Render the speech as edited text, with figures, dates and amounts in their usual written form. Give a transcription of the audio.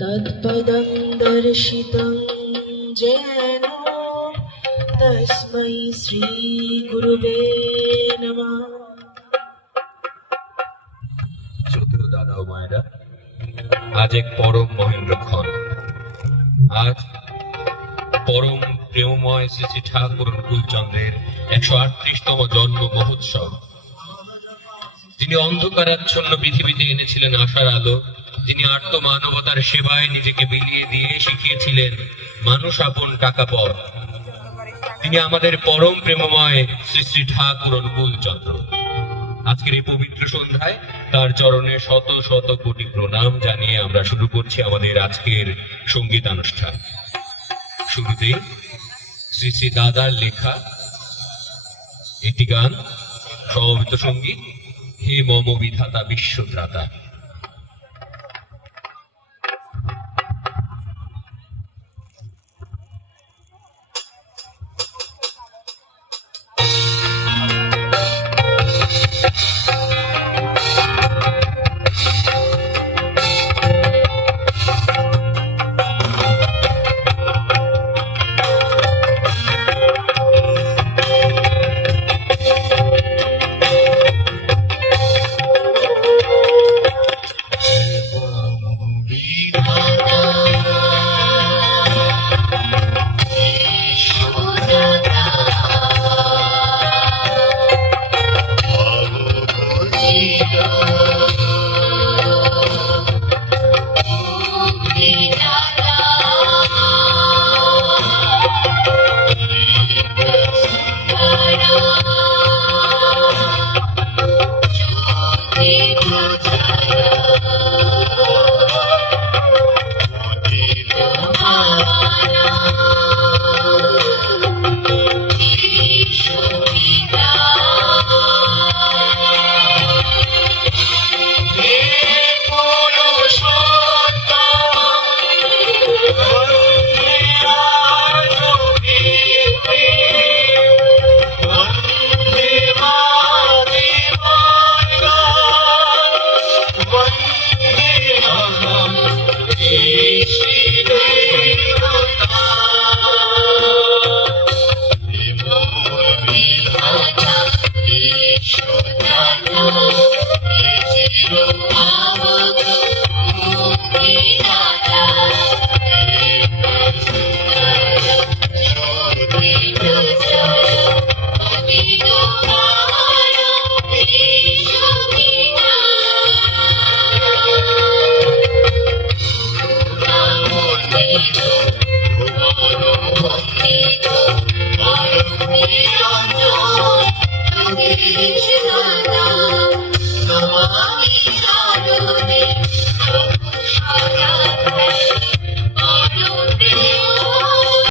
तत्पदं दर्शितं जेन तस्मै श्रीगुरुवे नमः। শ্রদ্ধেয় দাদা ও মায়েরা, আজ এক পরম মহেন্দ্রক্ষণ। আজ পরম প্রেমময় শ্রী শ্রী ঠাকুর অনুকূলচন্দ্রের 138তম জন্ম মহোৎসব। যিনি অন্ধকারাচ্ছন্ন পৃথিবীতে এনেছিলেন আশার আলো, যিনি আর্ত মানবতার সেবায় নিজেকে বিলিয়ে দিয়ে শিখিয়েছিলেন মানুষ আপন টাকা পর, তিনি আমাদের পরম প্রেমময় শ্রী শ্রী ঠাকুর অনুকূলচন্দ্র। আজকের এই পবিত্র সন্ধ্যায় তার চরণে শত শত কোটি প্রণাম জানিয়ে আমরা শুরু করছি আমাদের আজকের সঙ্গীতানুষ্ঠান। শুরুতেই শ্রী শ্রী দাদার লেখা একটি গান, সমবেত সঙ্গীত হে মম বিধাতা বিশ্বত্রাতা। Namaha